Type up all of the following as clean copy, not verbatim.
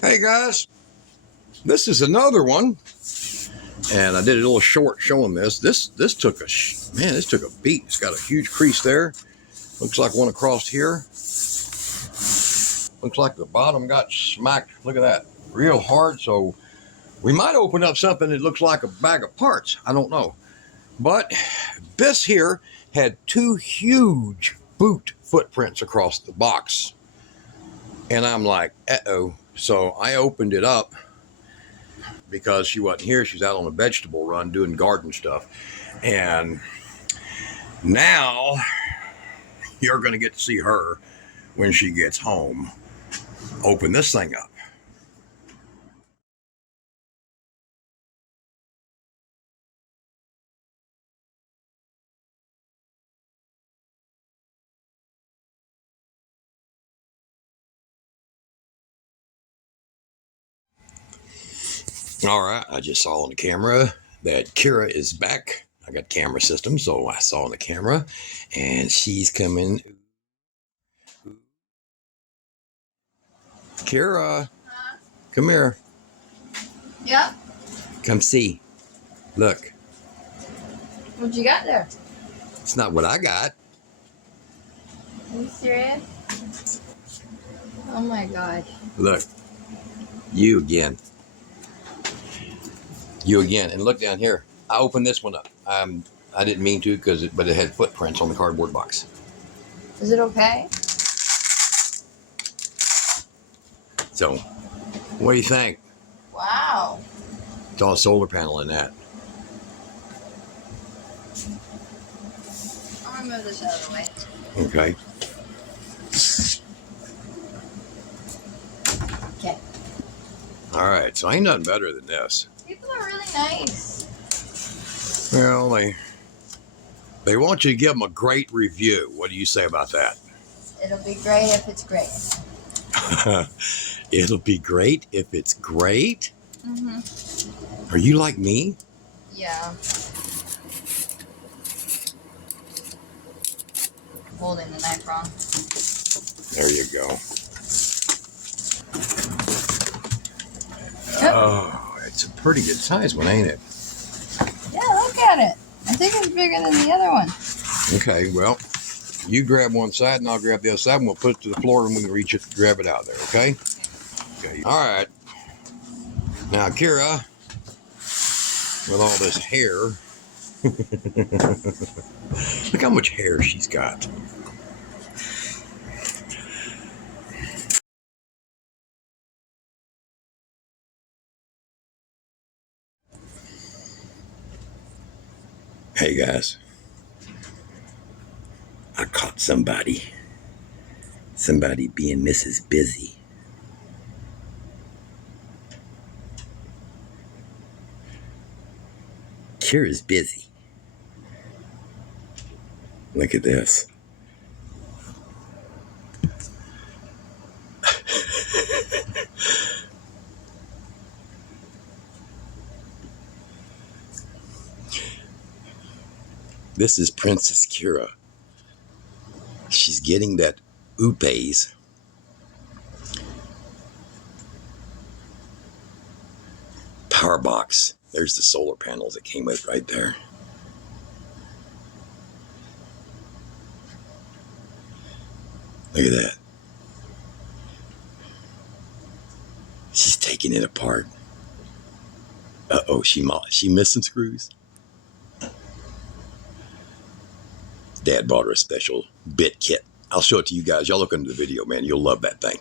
Hey guys, this is another one, and I did a little short showing this. This took this took a beat. It's got a huge crease there. Looks like one across here. Looks like the bottom got smacked. Look at that, real hard. So we might open up something that looks like a bag of parts. I don't know, but this here had two huge boot footprints across the box, and I'm like, uh-oh. So I opened it up because she wasn't here. She's out on a vegetable run doing garden stuff. And now you're going to get to see her when she gets home open this thing up. All right, I just saw on the camera that Kira is back. I got camera system, so I saw on the camera, and she's coming. Kira, come here. Yep. Come see. Look. What you got there? It's not what I got. Are you serious? Oh my gosh. Look. You again. You again. And look down here. I opened this one up. I didn't mean to, but it had footprints on the cardboard box. Is it okay? So, what do you think? Wow. It's all a solar panel in that. I'll remove this out of the way. Okay. Okay. All right. So ain't nothing better than this. People are really nice. Well, they want you to give them a great review. What do you say about that? It'll be great if it's great. It'll be great if it's great. Mm-hmm. Are you like me? Yeah. Holding the knife wrong. There you go. Yep. Oh, it's a pretty good size one, ain't it? Yeah, look at it. I think it's bigger than the other one. Okay, well, you grab one side and I'll grab the other side and we'll put it to the floor and we can reach it, grab it out there, okay? Okay. All right. Now, Kira, with all this hair, look how much hair she's got. Hey guys, I caught somebody being Mrs. Busy. Kira's busy. Look at this. This is Princess Kira. She's getting that Oupes power box. There's the solar panels that came with right there. Look at that. She's taking it apart. Uh-oh, she missed some screws. Dad bought her a special bit kit. I'll show it to you guys. Y'all look into the video, man. You'll love that thing.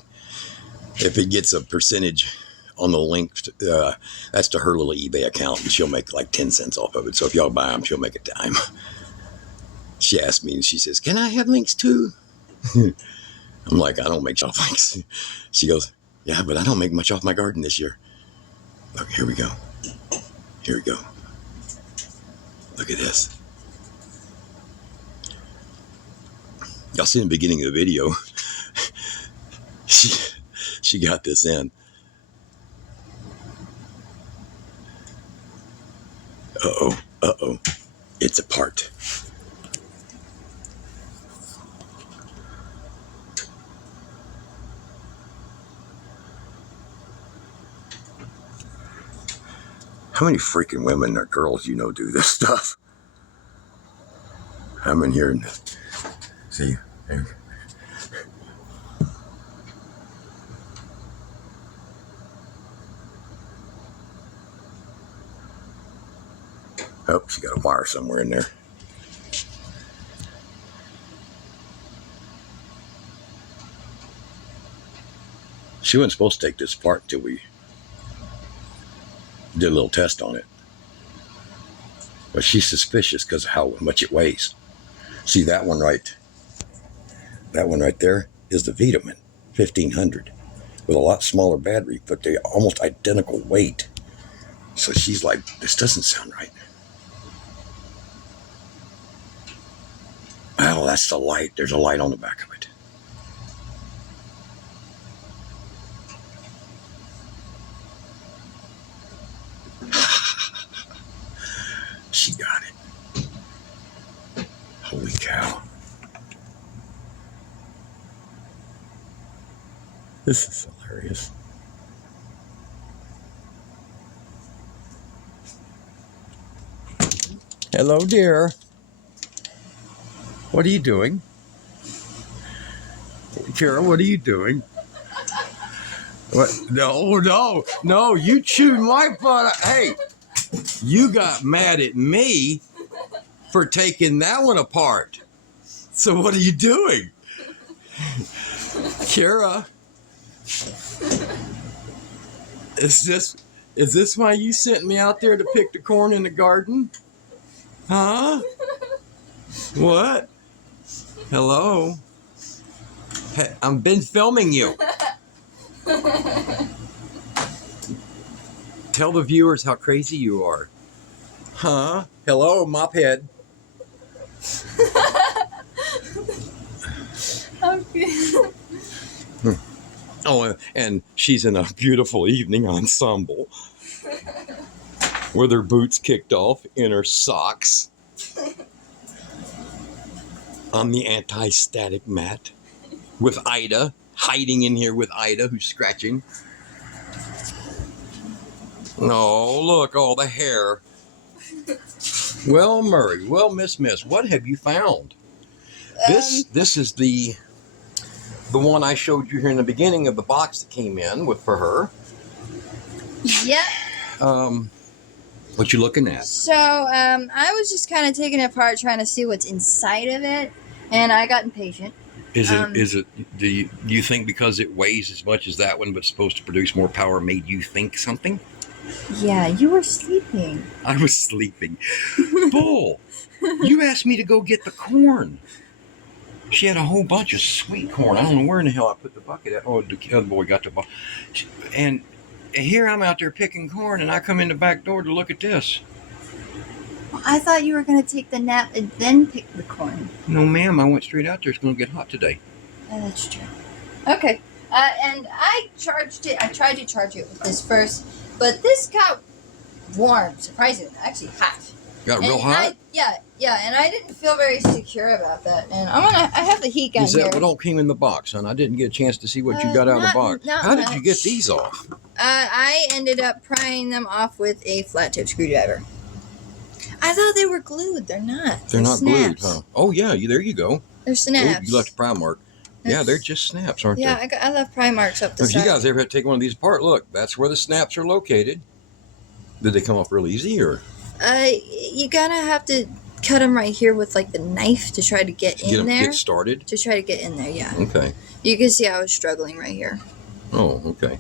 If it gets a percentage on the link, that's to her little eBay account, and she'll make like 10 cents off of it. So if y'all buy them, she'll make a dime. She asked me, and she says, "Can I have links too?" I'm like, "I don't make off links." She goes, "Yeah, but I don't make much off my garden this year." Look, here we go. Here we go. Look at this. Y'all see in the beginning of the video, she got this in. Uh-oh, uh-oh. It's apart. How many freaking women or girls you know do this stuff? I'm in here and see. Oh, she got a wire somewhere in there. She wasn't supposed to take this apart until we did a little test on it. But she's suspicious because of how much it weighs. See that one right there is the Vitamin 1500 with a lot smaller battery, but they're almost identical weight. So she's like, this doesn't sound right. Oh, that's the light. There's a light on the back of it. She got it. Holy cow. This is hilarious. Hello, dear. What are you doing? Kara, what are you doing? What? No, you chewed my butt. Hey, you got mad at me for taking that one apart. So what are you doing? Kara, is this why you sent me out there to pick the corn in the garden? Huh? What? Hello? Hey, I've been filming you. Tell the viewers how crazy you are. Huh? Hello, mophead. Okay. Oh, and she's in a beautiful evening ensemble with her boots kicked off in her socks on the anti-static mat with Ida hiding in here with Ida, who's scratching. Oh, look, all the hair. Well, Murray, well, Miss, what have you found? This is the one I showed you here in the beginning of the box that came in for her. Yep. What you looking at? So, I was just kind of taking it apart, trying to see what's inside of it, and I got impatient. Is it? Do you think because it weighs as much as that one, but supposed to produce more power, made you think something? Yeah, you were sleeping. I was sleeping. Bull, you asked me to go get the corn. She had a whole bunch of sweet corn. I don't know where in the hell I put the bucket at. Oh, the other boy got the bucket. And here I'm out there picking corn, and I come in the back door to look at this. Well, I thought you were going to take the nap and then pick the corn. No, ma'am. I went straight out there. It's going to get hot today. Oh, that's true. Okay. And I charged it. I tried to charge it with this first, but this got warm, surprisingly. Actually hot. Got real hot? Yeah, and I didn't feel very secure about that. And I have the heat gun Is here. that what all came in the box, son? I didn't get a chance to see what you got out of the box. How did you get these off? I ended up prying them off with a flat tip screwdriver. I thought they were glued. They're not. They're not snaps. glued, huh? Oh, yeah, there you go. They're snaps. Oh, you left a pry mark. Yeah, they're just snaps, aren't they? Yeah, I left pry marks up the If side. you guys ever had to take one of these apart, look, that's where the snaps are located. Did they come off real easy, or? You gotta have to cut them right here with like the knife to try to get in there. Get started? To try to get in there, yeah. Okay. You can see I was struggling right here. Oh, okay.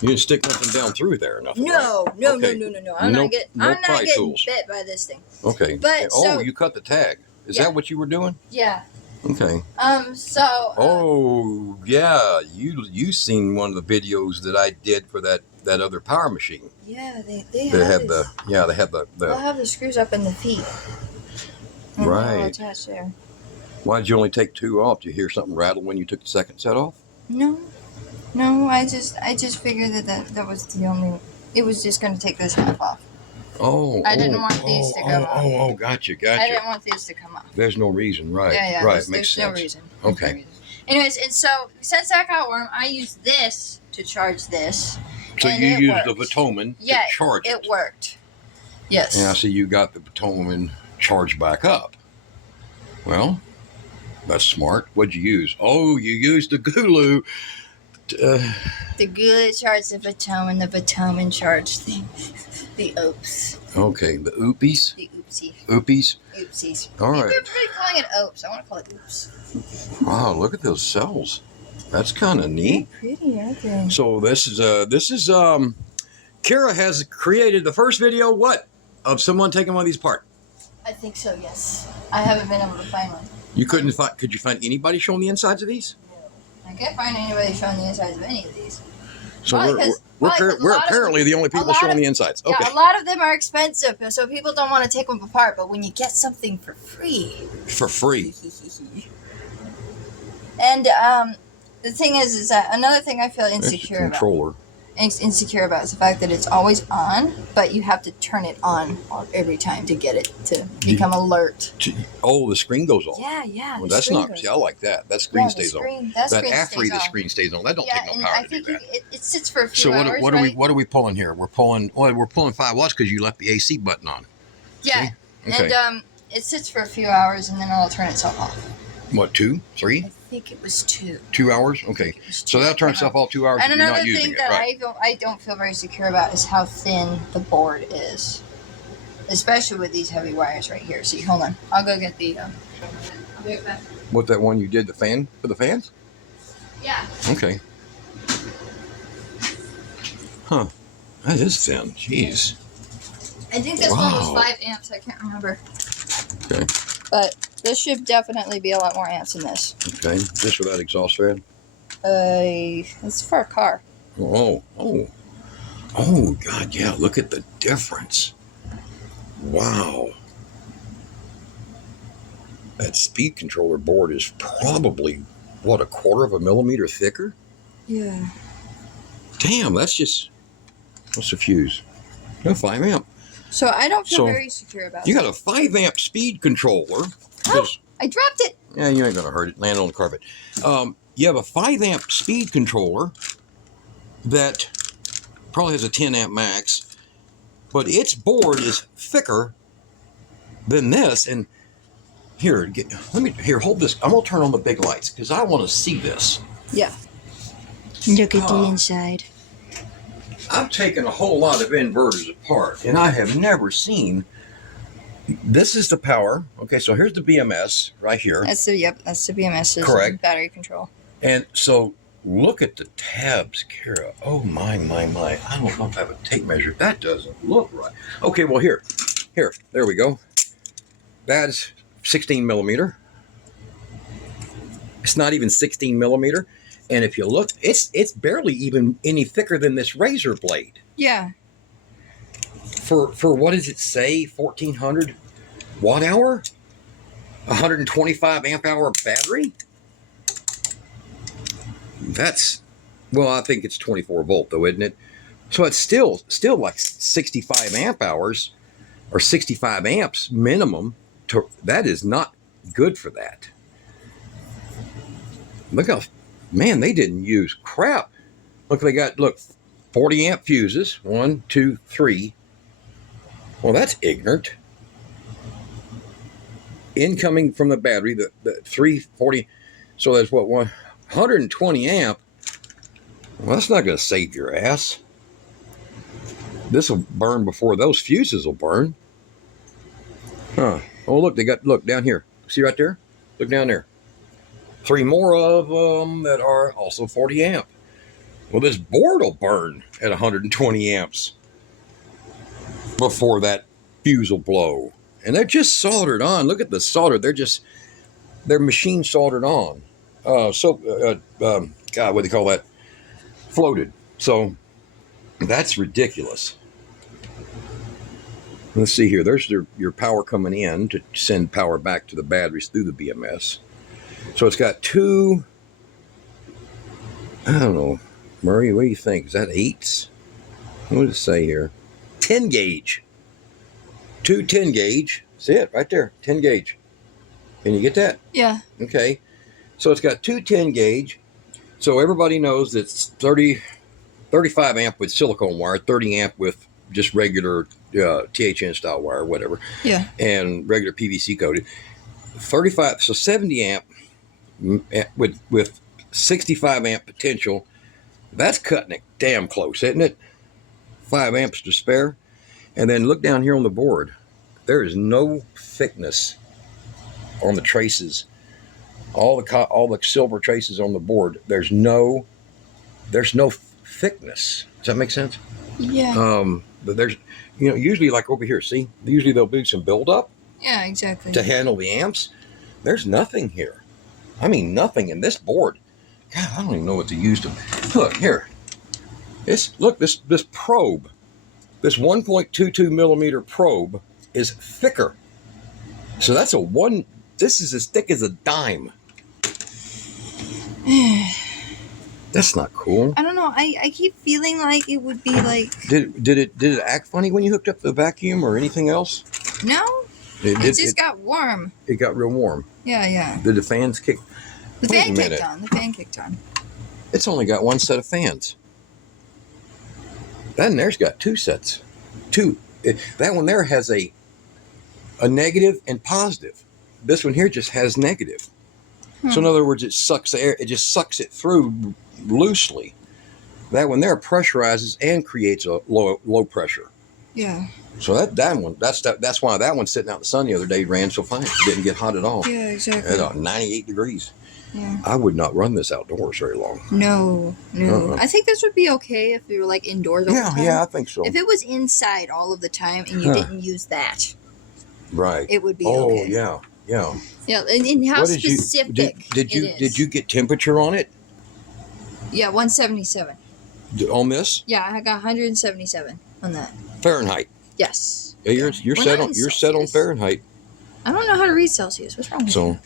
You didn't stick nothing down through there or nothing, No. right? Okay. No. I'm not getting tools. bit by this thing. Okay. But so, you cut the tag. Is that what you were doing? Yeah. Okay. So. Yeah. You seen one of the videos that I did for that other power machine. Yeah, they had this. they had the. They'll have the screws up in the feet. And right. all attached there. Why did you only take two off? Did you hear something rattle when you took the second set off? No, I just figured that was the only. It was just going to take this half off. I didn't want these to come off. Oh, gotcha. I didn't want these to come off. There's no reason, right? Yeah. Right, There's sense. no reason. Okay. Anyways, and so since that got warm, I used this to charge this, So And you it used the worked. bitumen to charge it worked. Yes. Yeah, so you got the bitumen charged back up. Well, that's smart. What'd you use? Oh, you used the Gulu. The Gulu charged the bitumen charged the Oupes. Okay, the Oupes. The Oupsie. Oupes. Oopsies. All right. Everybody calling it Oupes. I want to call it Oupes. Wow, look at those cells. That's kind of neat. They're pretty, aren't they? So this is Kara has created the first video. What of someone taking one of these apart? I think so. Yes. I haven't been able to find one. You couldn't find? Could you find anybody showing the insides of these? No. I can't find anybody showing the insides of any of these. So Probably we're apparently the only people showing the insides. Okay. Yeah, a lot of them are expensive, so people don't want to take them apart. But when you get something for free. For free. And the thing is that another thing I feel insecure about. Controller. Insecure about is the fact that it's always on, but you have to turn it on every time to get it to become alert. Oh, the screen goes on. Yeah. Well, that's not. See, I like that. That screen stays on. That after the screen stays on. That don't take no power to do that. It sits for a few So hours. what are we pulling here? We're pulling 5 watts because you left the AC button on. Yeah, okay. And it sits for a few hours and then it'll turn itself off. What, 2, 3? I think it was 2. 2 hours? Okay. So that'll turn itself off 2 hours And if you're not another using thing it. that Right. I don't feel very secure about is how thin the board is, especially with these heavy wires right here. See, hold on, I'll go get the. I'll be right back. What, that one you did the fan for the fans? Yeah. Okay. Huh. That is thin. Jeez. I think this one was Wow. 5 amps. I can't remember. Okay. But this should definitely be a lot more amps than this. Okay. This without exhaust fan? It's for a car. Oh, God, yeah, look at the difference. Wow. That speed controller board is probably, what, 1/4 of a millimeter thicker? Yeah. Damn, that's just, what's the fuse? No, 5 amp. So I don't feel So, very secure about You it. got a 5 amp speed controller. Oh, I dropped it. Yeah, you ain't going to hurt it. Land on the carpet. You have a 5 amp speed controller that probably has a 10 amp max, but its board is thicker than this. And here, hold this. I'm going to turn on the big lights because I want to see this. Yeah. Look at the inside. I've taken a whole lot of inverters apart, and I have never seen. This is the power. Okay, so here's the BMS right here. That's the BMS system. Correct. Battery control. And so look at the tabs, Kara. Oh, my. I don't know if I have a tape measure. That doesn't look right. Okay, well, here. There we go. That's 16 millimeter. It's not even 16 millimeter. And if you look, it's barely even any thicker than this razor blade. Yeah. For what does it say? 1400 watt hour? 125 amp hour battery? That's, well, I think it's 24 volt though, isn't it? So it's still like 65 amp hours or 65 amps minimum. That is not good for that. Look how, man, they didn't use crap. Look, they got, 40 amp fuses. 1, 2, 3. Well, that's ignorant. Incoming from the battery, the 340. So that's what, 120 amp. Well, that's not going to save your ass. This will burn before those fuses will burn. Huh. Oh, look, look down here. See right there? Look down there. 3 more of them that are also 40 amp. Well, this board will burn at 120 amps before that fuse will blow. And they're just soldered on. Look at the solder. They're machine soldered on. God, what do they call that? Floated. So that's ridiculous. Let's see here. There's your power coming in to send power back to the batteries through the BMS. So it's got 2, I don't know, Murray, what do you think? Is that 8s? What does it say here? 10 gauge. 2 10 gauge. That's it, right there. 10 gauge. Can you get that? Yeah. Okay. So it's got 2 10 gauge. So everybody knows it's 30 35 amp with silicone wire, 30 amp with just regular THN style wire, whatever. Yeah. And regular PVC coated. 35, so 70 amp with 65 amp potential. That's cutting it damn close, isn't it? 5 amps to spare. And then look down here on the board. There is no thickness on the traces. All the silver traces on the board. There's no thickness. Does that make sense? Yeah. But there's, usually like over here, see? Usually they'll do some buildup. Yeah, exactly. To handle the amps. There's nothing here. I mean, nothing in this board. God, I don't even know what to use to. Look here. This probe, this 1.22 millimeter probe is thicker. So that's this is as thick as a dime. That's not cool. I don't know. I keep feeling like it would be like. Did it act funny when you hooked up the vacuum or anything else? No. It just got warm. It got real warm. Yeah. Did the fans kick? The fan kicked on. The fan kicked on. It's only got one set of fans. That one there's got two sets. That one there has a negative and positive. This one here just has negative. So in other words, it sucks the air. It just sucks it through loosely. That one there pressurizes and creates a low pressure. Yeah. So that one, that's why that one sitting out in the sun the other day ran so fine. It didn't get hot at all. Yeah, exactly. At 98 degrees. Yeah. I would not run this outdoors very long. No. I think this would be okay if you were like indoors all the time. Yeah, I think so. If it was inside all of the time and you didn't use that, right, it would be Oh, okay. yeah. Yeah, and how specific did you get temperature on it? Yeah, 177. On this? Yeah, I got 177 on that. Fahrenheit. Yes. Yeah, you're set on Fahrenheit. I don't know how to read Celsius. What's wrong with you?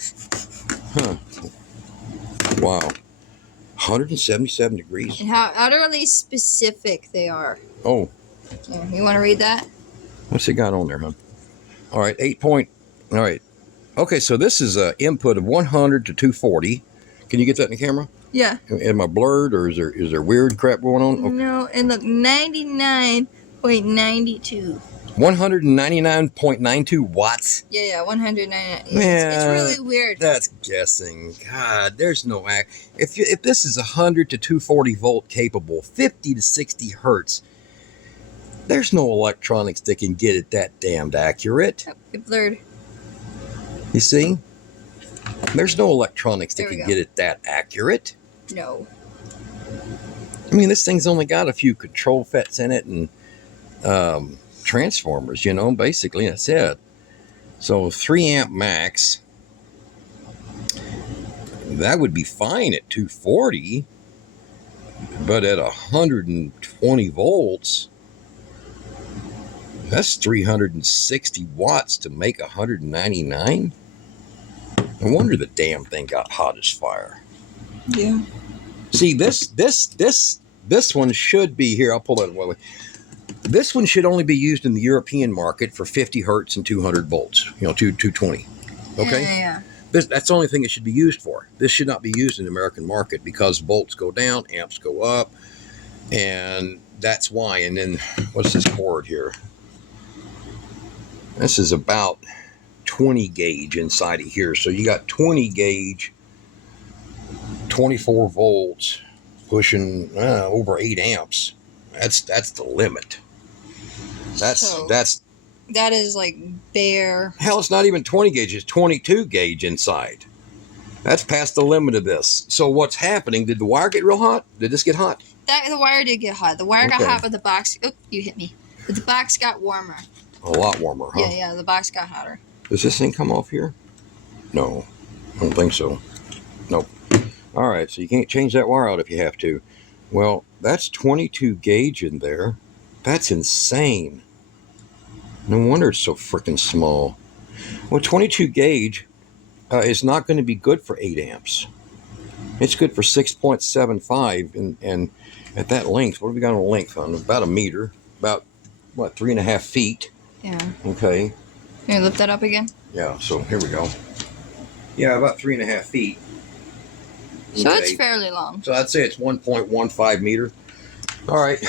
Wow. 177 degrees. And how utterly specific they are. Oh. Yeah, you want to read that? What's it got on there, man? All right, all right. Okay, so this is an input of 100 to 240. Can you get that in the camera? Yeah. Am I blurred or is there weird crap going on? Okay. No, and look, 99.92. 199.92 watts. Yeah, 199. Yeah, it's really weird. That's guessing. God, there's no act. If this is 100 to 240 volt capable, 50 to 60 hertz, there's no electronics that can get it that damned accurate. Oh, it blurred. You see? There's no electronics that can get it that accurate. No. I mean, this thing's only got a few control FETs in it and transformers, basically that's it. So 3 amp max, that would be fine at 240, but at 120 volts, that's 360 watts to make 199. No wonder the damn thing got hot as fire. Yeah. See, this one should be here. I'll pull that away. This one should only be used in the European market for 50 hertz and 200 volts. 220. Okay. Yeah. That's the only thing it should be used for. This should not be used in the American market because volts go down, amps go up, and that's why. And then what's this board here? This is about 20 gauge inside of here. So you got 20 gauge, 24 volts, pushing over 8 amps. That's the limit. That is like bare. Hell, it's not even 20 gauge. It's 22 gauge inside. That's past the limit of this. So what's happening? Did the wire get real hot? Did this get hot? The wire did get hot. The wire got hot, but the box. Oh, you hit me. But the box got warmer. A lot warmer, huh? Yeah. The box got hotter. Does this thing come off here? No, I don't think so. Nope. All right, so you can't change that wire out if you have to. Well, that's 22 gauge in there. That's insane. No wonder it's so freaking small. Well, 22 gauge is not going to be good for 8 amps. It's good for 6.75, and at that length, what have we got on length on? About a meter, about, 3.5 feet. Yeah. Okay. Can you lift that up again? Yeah, so here we go. Yeah, about 3.5 feet. So it's fairly long. So I'd say it's 1.15 meter. All right.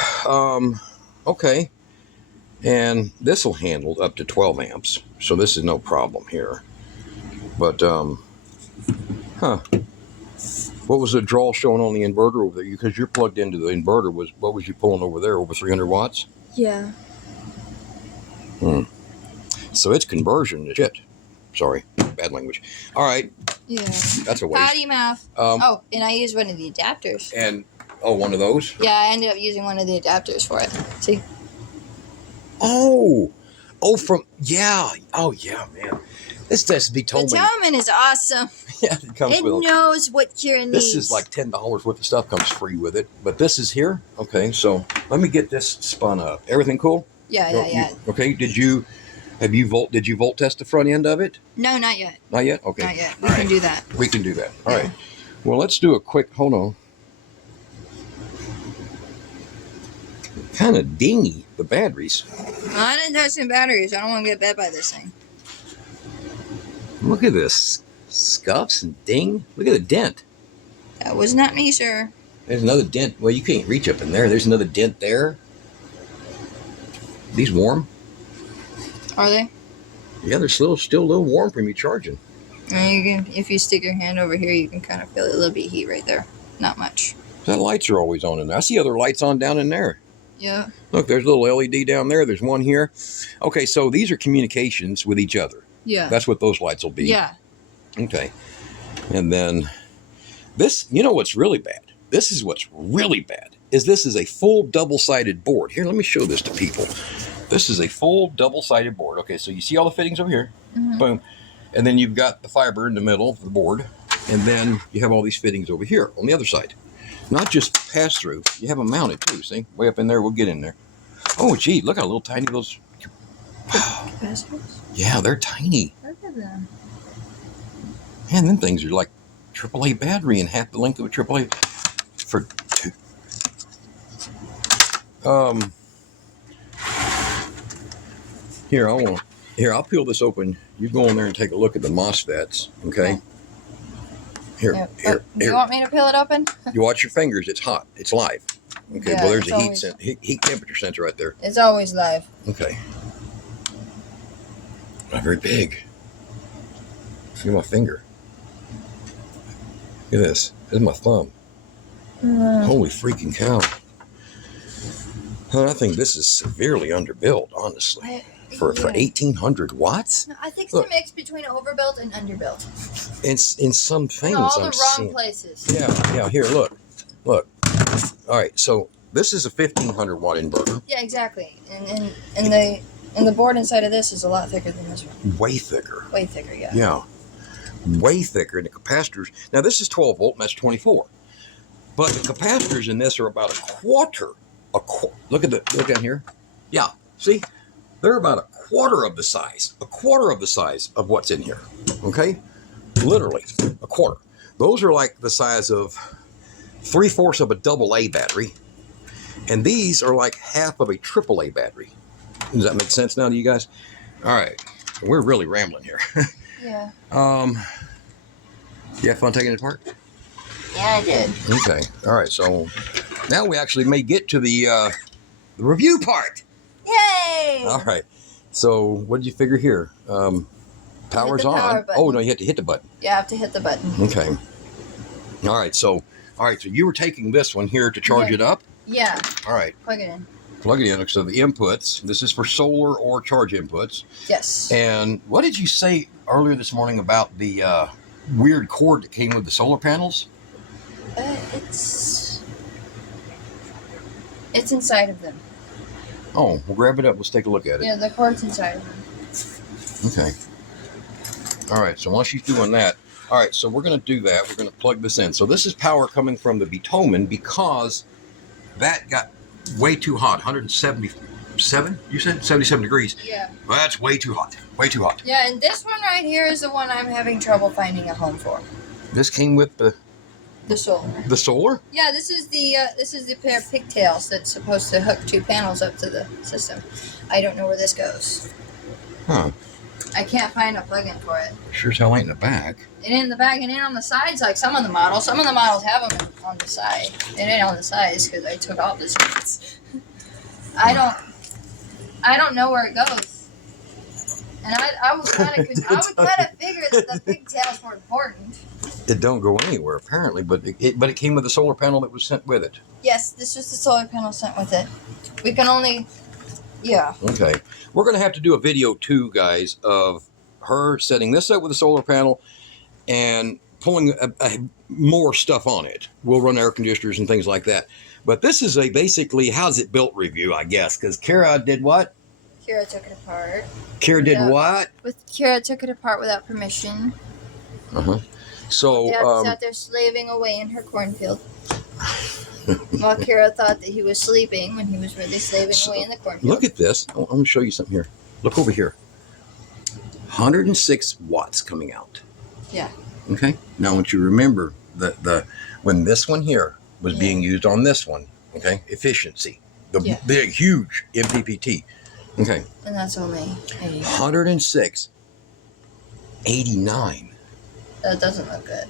Okay. And this will handle up to 12 amps. So this is no problem here. But, what was the draw showing on the inverter over there? Because you're plugged into the inverter. What was you pulling over there? Over 300 watts? Yeah. So it's conversion to shit. Sorry, bad language. All right. Yeah. That's a waste. Potty mouth. Oh, and I used one of the adapters. And, one of those? Yeah, I ended up using one of the adapters for it. See? Oh, yeah. Oh, yeah, man. This has to be told The me. Tillman is awesome. Yeah, it comes It with knows what your needs. This is like $10 worth of stuff comes free with it. But this is here. Okay, so let me get this spun up. Everything cool? Yeah. Okay, did you volt test the front end of it? No, not yet. Not yet? Okay. Not yet. We can do that. We can do that. All Yeah. right. Well, let's do a quick, hold on. Kind of dingy, the batteries. I didn't touch some batteries. I don't want to get bit by this thing. Look at this. Scuffs and ding. Look at the dent. That was not me, sir. There's another dent. Well, you can't reach up in there. There's another dent there. These warm? Are they? Yeah, they're still a little warm from you charging. And you can, if you stick your hand over here, you can kind of feel a little bit of heat right there. Not much. The lights are always on in there. I see other lights on down in there. Yeah. Look, there's a little LED down there. There's one here. Okay, so these are communications with each other. Yeah. That's what those lights will be. Yeah. Okay. And then this, you know what's really bad? This is what's really bad, is this is a full double-sided board. Here, let me show this to people. This is a full double-sided board. Okay, so you see all the fittings over here? Mm-hmm. Boom. And then you've got the fiber in the middle of the board. And then you have all these fittings over here on the other side. Not just pass-through. You have them mounted, too, see? Way up in there. We'll get in there. Oh, gee, look how little tiny those... Capacitors? Yeah, they're tiny. Look at them. Man, them things are like AAA battery and half the length of a AAA for two. Here, I'll peel this open. You go in there and take a look at the MOSFETs, okay? Here, Yeah. here, Do you here. want me to peel it open? You watch your fingers. It's hot. It's live. Okay, Yeah, well, there's it's a always- heat temperature sensor right there. It's always live. Okay. Not very big. Look at my finger. Look at this. This is my thumb. Holy freaking cow. I think this is severely underbuilt, honestly. For 1,800 watts? No, I think it's Look. a mix between overbuilt and underbuilt. In some things, In all the I'm wrong seeing. places. Yeah. Here, look. All right, so this is a 1,500 watt inverter. Yeah, exactly. And the board inside of this is a lot thicker than this one. Way thicker. Way thicker, yeah. Yeah. Way thicker. And the capacitors. Now, this is 12 volt, and that's 24. But the capacitors in this are about a quarter. Look down here. Yeah. See? They're about a quarter of the size of what's in here. Okay? Literally a quarter. Those are like the size of 3/4 of a AA battery. And these are like half of a AAA battery. Does that make sense now to you guys? All right. We're really rambling here. Yeah. You have fun taking it apart? Yeah, I did. Okay. All right. So now we actually may get to the review part. Yay! All right. So what did you figure here? Power's the power on. button. Oh, no, you have to hit the button. You have to hit the button. Okay. All right. So you were taking this one here to charge Yeah. it up? Yeah. All right. Plug it in. Plug it in. So the inputs, this is for solar or charge inputs. Yes. And what did you say earlier this morning about the weird cord that came with the solar panels? It's inside of them. Oh, we'll grab it up. Let's take a look at it. Yeah, the cord's inside of them. Okay. All right. So while she's doing that, all right. So we're going to do that. We're going to plug this in. So this is power coming from the Bitomen because that got way too hot. 177. You said 77 degrees. Yeah. Well, that's way too hot. Way too hot. Yeah, and this one right here is the one I'm having trouble finding a home for. This came with the The solar. solar. Yeah, this is the pair of pigtails that's supposed to hook two panels up to the system. I don't know where this goes. Huh. I can't find a plug-in for it. Sure as hell ain't in the back. It ain't in the back and ain't on the sides like some of the models. Some of the models have them on the side. It ain't on the sides because I took off the sides. I don't know where it goes. And I would kind of figure that the pigtails were important. It don't go anywhere apparently, but it came with a solar panel that was sent with it. Yes, this was the solar panel sent with it. We can only, yeah. Okay, we're gonna have to do a video too, guys, of her setting this up with a solar panel and pulling more stuff on it. We'll run air conditioners and things like that. But this is a basically how's it built review, I guess, because Kara did what? Kara took it apart. Kara did what? Kara took it apart without permission. So Dad was out there slaving away in her cornfield. While Kara thought that he was sleeping when he was really slaving away in the cornfield. Look at this. I'm going to show you something here. Look over here. 106 watts coming out. Yeah. Okay. Now, I want you to remember that when this one here was being used on this one, okay, efficiency, the big, huge MPPT. Okay. And that's only 89. 106, 89. That doesn't look good.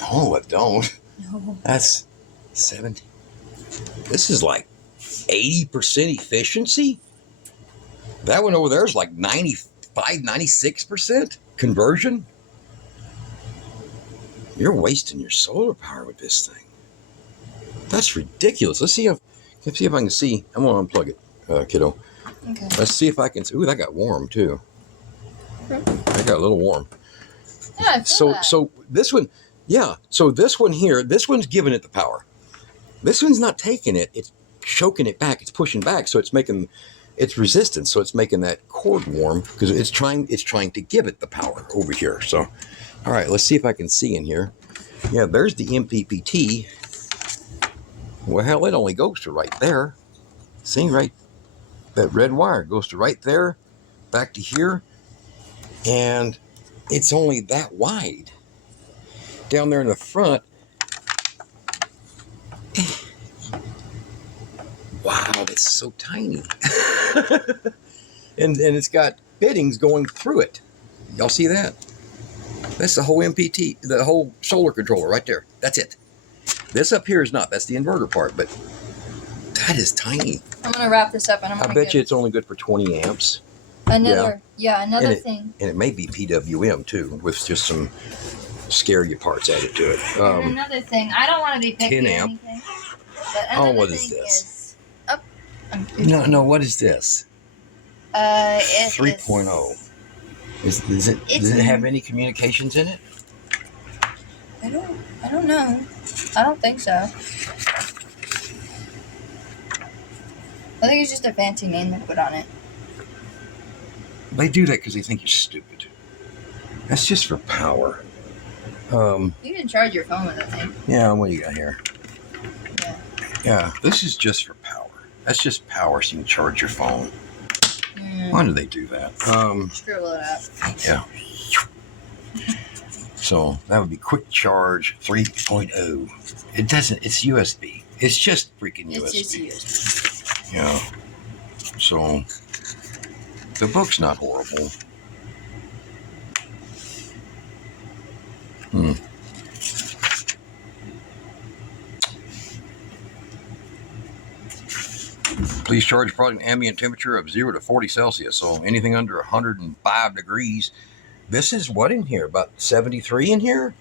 No, it don't. No. That's 70. This is like 80% efficiency. That one over there is like 95, 96% conversion. You're wasting your solar power with this thing. That's ridiculous. Let's see if I can see. I'm gonna unplug it, kiddo. Okay. Let's see if I can see. Ooh, that got warm too. That got a little warm. Yeah, I feel that. So this one, yeah. So this one here, this one's giving it the power. This one's not taking it. It's choking it back. It's pushing back. So it's making its resistance. So it's making that cord warm because it's trying to give it the power over here. So, all right, let's see if I can see in here. Yeah, there's the MPPT. Well, hell, it only goes to right there. See, right? That red wire goes to right there, back to here, and it's only that wide. Down there in the front. Wow, that's so tiny. and it's got fittings going through it. Y'all see that? That's the whole MPT, the whole solar controller right there. That's it. This up here is not. That's the inverter part, but that is tiny. I'm going to wrap this up and I'm going to I bet you it's only good for 20 amps. Another and thing. And it may be PWM too, with just some scare you parts added to it. And another thing, I don't want to be picky 10 or amp. anything. But What is this? No, No, what is this? It 3.0. Does it have any communications in it? I don't know. I don't think so. I think it's just a fancy name they put on it. They do that because they think you're stupid. That's just for power. You can charge your phone with that thing. Yeah, what do you got here? Yeah. Yeah, this is just for power. That's just power so you can charge your phone. Why do they do that? Scribble it out. Yeah. So that would be quick charge 3.0. It doesn't, it's USB. It's just freaking USB. It's just USB. Yeah. So the book's not horrible. Please charge product ambient temperature of 0 to 40 Celsius. So anything under 105 degrees. This is what in here? About 73 in here?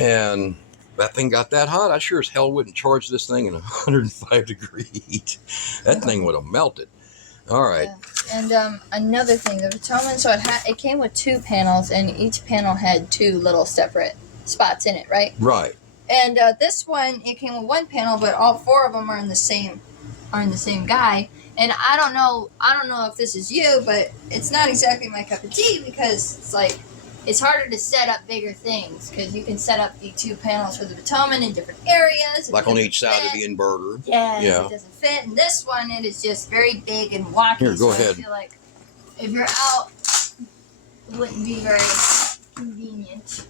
And that thing got that hot. I sure as hell wouldn't charge this thing in 105 degree heat. That thing would have melted. All right. Yeah. And another thing, the Potomac, so it came with 2 panels, and each panel had 2 little separate spots in it, right? Right. And this one, it came with 1 panel, but all 4 of them are in the same guy. And I don't know if this is you, but it's not exactly my cup of tea because it's like it's harder to set up bigger things because you can set up the 2 panels for the Potomac in different areas. Like on each side of the inverter. Yeah. It doesn't fit. And this one, it is just very big and wacky. Here, go ahead. I feel like if you're out, it wouldn't be very convenient.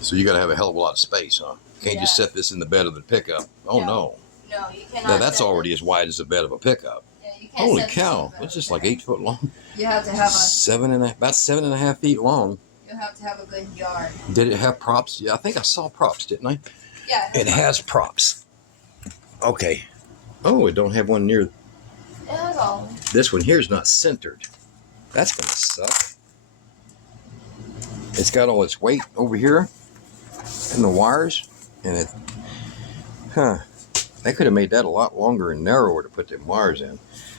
So you got to have a hell of a lot of space, huh? Can't just set this in the bed of the pickup. Oh, no. No, you cannot. Now, that's already as wide as the bed of a pickup. Yeah, you can't. Holy set the cow! seatbelt. It's just like 8 foot long. You have to have about 7.5 feet long. You have to have a good yard. Did it have props? Yeah, I think I saw props, didn't I? Yeah. It has props. Okay. Oh, it don't have one near. It has all. This one here is not centered. That's gonna suck. It's got all its weight over here in the wires, and it. They could have made that a lot longer and narrower to put them wires in,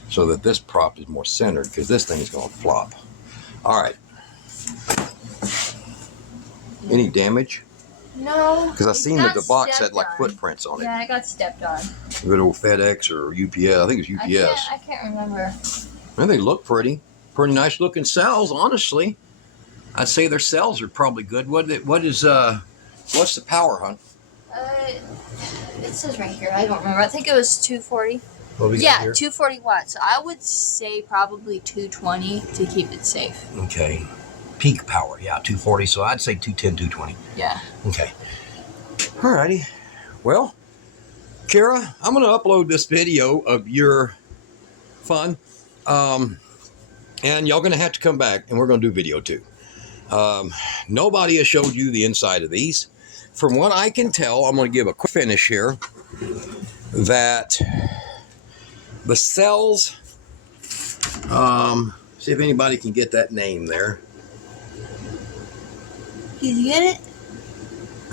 so that this prop is more centered, because this thing is gonna flop. All right. Any damage? No. Because I seen that the box had like footprints on it. Yeah, I got stepped on. Good old FedEx or UPS. I think it's UPS. I can't remember. And they look pretty nice looking cells. Honestly, I'd say their cells are probably good. What's the power, hon? It says right here. I don't remember. I think it was 240. Yeah, 240 watts. I would say probably 220 to keep it safe. Okay. Peak power, yeah, 240. So I'd say 210, 220. Yeah. Okay. Alrighty. Well, Kara, I'm going to upload this video of your fun. And y'all going to have to come back and we're going to do video too. Nobody has showed you the inside of these. From what I can tell, I'm going to give a quick finish here, that the cells, see if anybody can get that name there. Did you get it?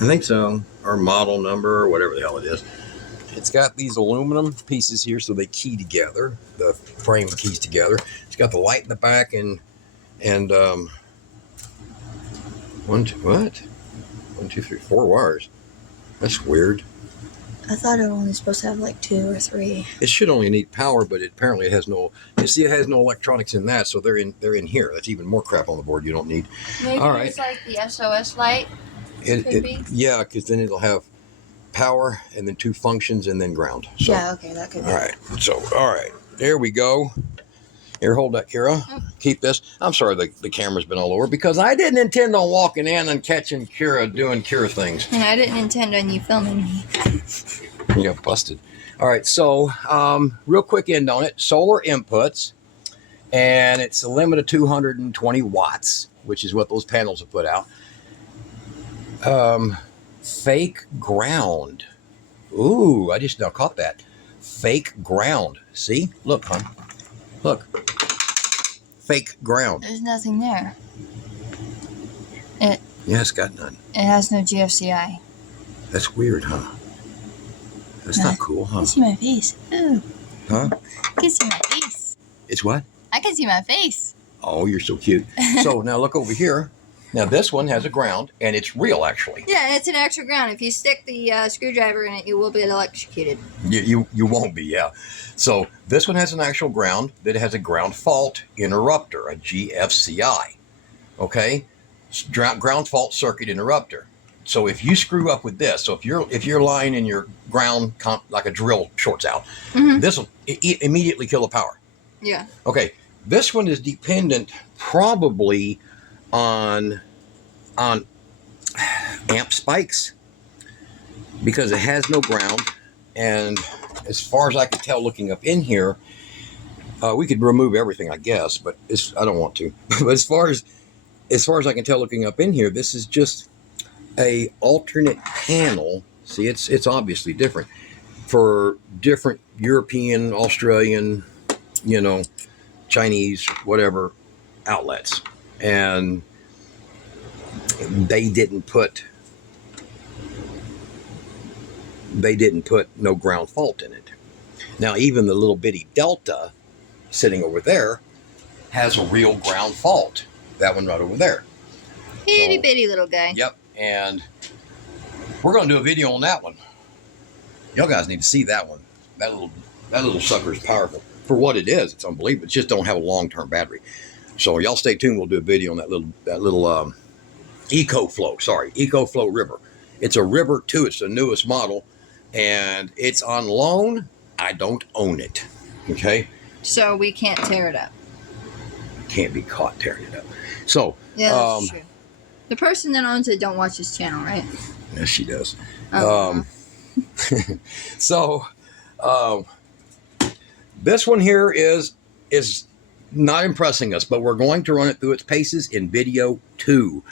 I think so, or model number, or whatever the hell it is. It's got these aluminum pieces here, so they key together. The frame keys together. It's got the light in the back and one, 2, 3, 4 wires. That's weird. I thought it was only supposed to have like 2 or 3. It should only need power, but apparently it has no. You see, it has no electronics in that, so they're in here. That's even more crap on the board you don't need. Maybe all right. It's like the SOS light. Yeah, because then it'll have power and then 2 functions and then ground. So, yeah, okay, that could be. All right. So, all right. There we go. Here, hold that, Kara. Keep this. I'm sorry the camera's been all over, because I didn't intend on walking in and catching Kara doing Kara things. And I didn't intend on you filming me. You got busted. All right. So, real quick end on it. Solar inputs. And it's a limit of 220 watts, which is what those panels have put out. Fake ground. Ooh, I just now caught that. Fake ground. See? Look, hon. Look. Fake ground. There's nothing there. Yeah, it's got none. It has no GFCI. That's weird, huh? That's not cool, huh? I can see my face. Ooh. Huh? I can see my face. It's what? I can see my face. Oh, you're so cute. So now look over here. Now this one has a ground, and it's real, actually. Yeah, it's an extra ground. If you stick the screwdriver in it, you will be electrocuted. You won't be, yeah. So this one has an actual ground that has a ground fault interrupter, a GFCI. Okay, ground fault circuit interrupter. So if you screw up with this, so if you're lying in your ground like a drill shorts out, this will immediately kill the power. Yeah. Okay, this one is dependent probably on amp spikes, because it has no ground. And as far as I can tell looking up in here, we could remove everything, I guess, but I don't want to. But as far as I can tell looking up in here, this is just a alternate panel. See, it's obviously different for different European, Australian, Chinese, whatever outlets. And they didn't put no ground fault in it. Now, even the little bitty Delta sitting over there has a real ground fault. That one right over there. Itty bitty little guy. Yep. And we're going to do a video on that one. Y'all guys need to see that one. That little sucker is powerful. For what it is, it's unbelievable. It just don't have a long-term battery. So y'all stay tuned. We'll do a video on that little EcoFlow River. It's a River 2. It's the newest model, and it's on loan. I don't own it. Okay. So we can't tear it up. Can't be caught tearing it up. So yeah, that's true. The person that owns it don't watch this channel, right? Yes, she does. This one here is not impressing us, but we're going to run it through its paces in video 2.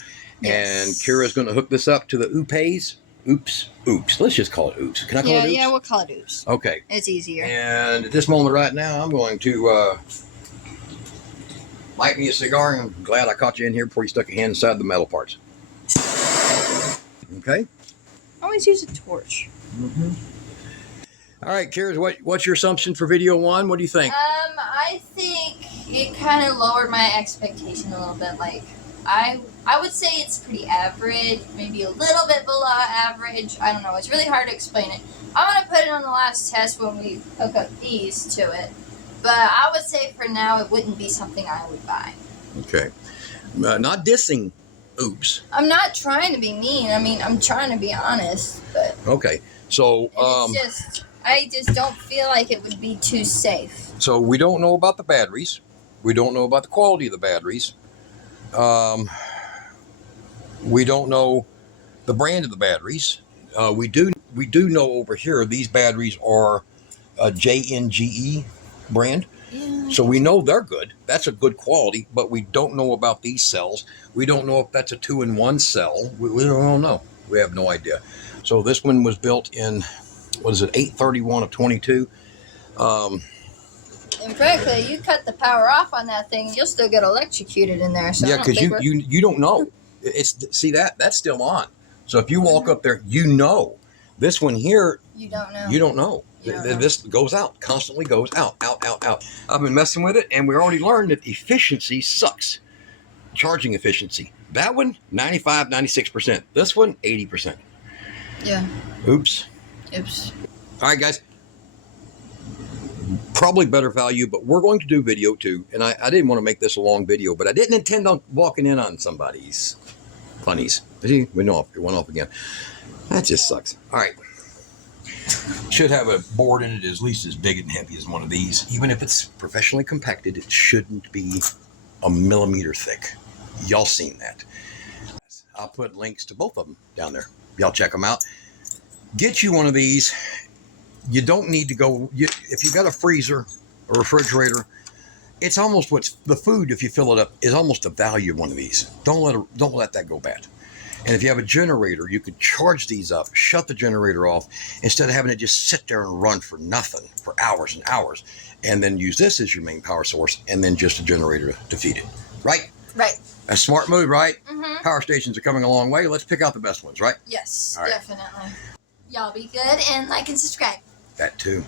Yes. And Kira's going to hook this up to the Oupes. Oupes. Let's just call it Oupes. Can I call it Oupes? Yeah, we'll call it Oupes. Okay. It's easier. And at this moment right now, I'm going to light me a cigar. And I'm glad I caught you in here before you stuck your hand inside the metal parts. Okay. Always use a torch. Mm-hmm. All right, Kira, what's your assumption for video 1? What do you think? I think it kind of lowered my expectation a little bit. Like, I would say it's pretty average, maybe a little bit below average. I don't know. It's really hard to explain it. I'm going to put it on the last test when we hook up these to it. But I would say for now it wouldn't be something I would buy. Okay. Not dissing Oupes. I'm not trying to be mean. I mean, I'm trying to be honest. But Okay. So, I just don't feel like it would be too safe. So we don't know about the batteries. We don't know about the quality of the batteries. We don't know the brand of the batteries. We do know over here these batteries are a JNGE brand. Yeah. So we know they're good. That's a good quality, but we don't know about these cells. We don't know if that's a 2-in-1 cell. We don't know. We have no idea. So this one was built in, what is it, 8/31 of 22. And frankly, you cut the power off on that thing, you'll still get electrocuted in there. So Yeah, because you don't know. See that's still on. So if you walk up there, you know. This one here, you don't know. You don't know. This goes out, constantly goes out. I've been messing with it, and we already learned that efficiency sucks. Charging efficiency. That one, 95, 96%. This one, 80%. Yeah. Oops. All right, guys. Probably better value, but we're going to do video 2. And I didn't want to make this a long video, but I didn't intend on walking in on somebody's funnies. See, it went off again. That just sucks. All right. Should have a board in it at least as big and heavy as one of these. Even if it's professionally compacted, it shouldn't be a millimeter thick. Y'all seen that. I'll put links to both of them down there. Y'all check them out. Get you one of these. You don't need to go, if you've got a freezer or refrigerator, it's almost the food, if you fill it up, is almost the value of one of these. Don't let that go bad. And if you have a generator, you could charge these up, shut the generator off, instead of having it just sit there and run for nothing for hours and hours, and then use this as your main power source, and then just a generator to feed it. Right? Right. A smart move, right? Mm-hmm. Power stations are coming a long way. Let's pick out the best ones, right? Yes, All right. definitely. Y'all be good and like and subscribe. That too.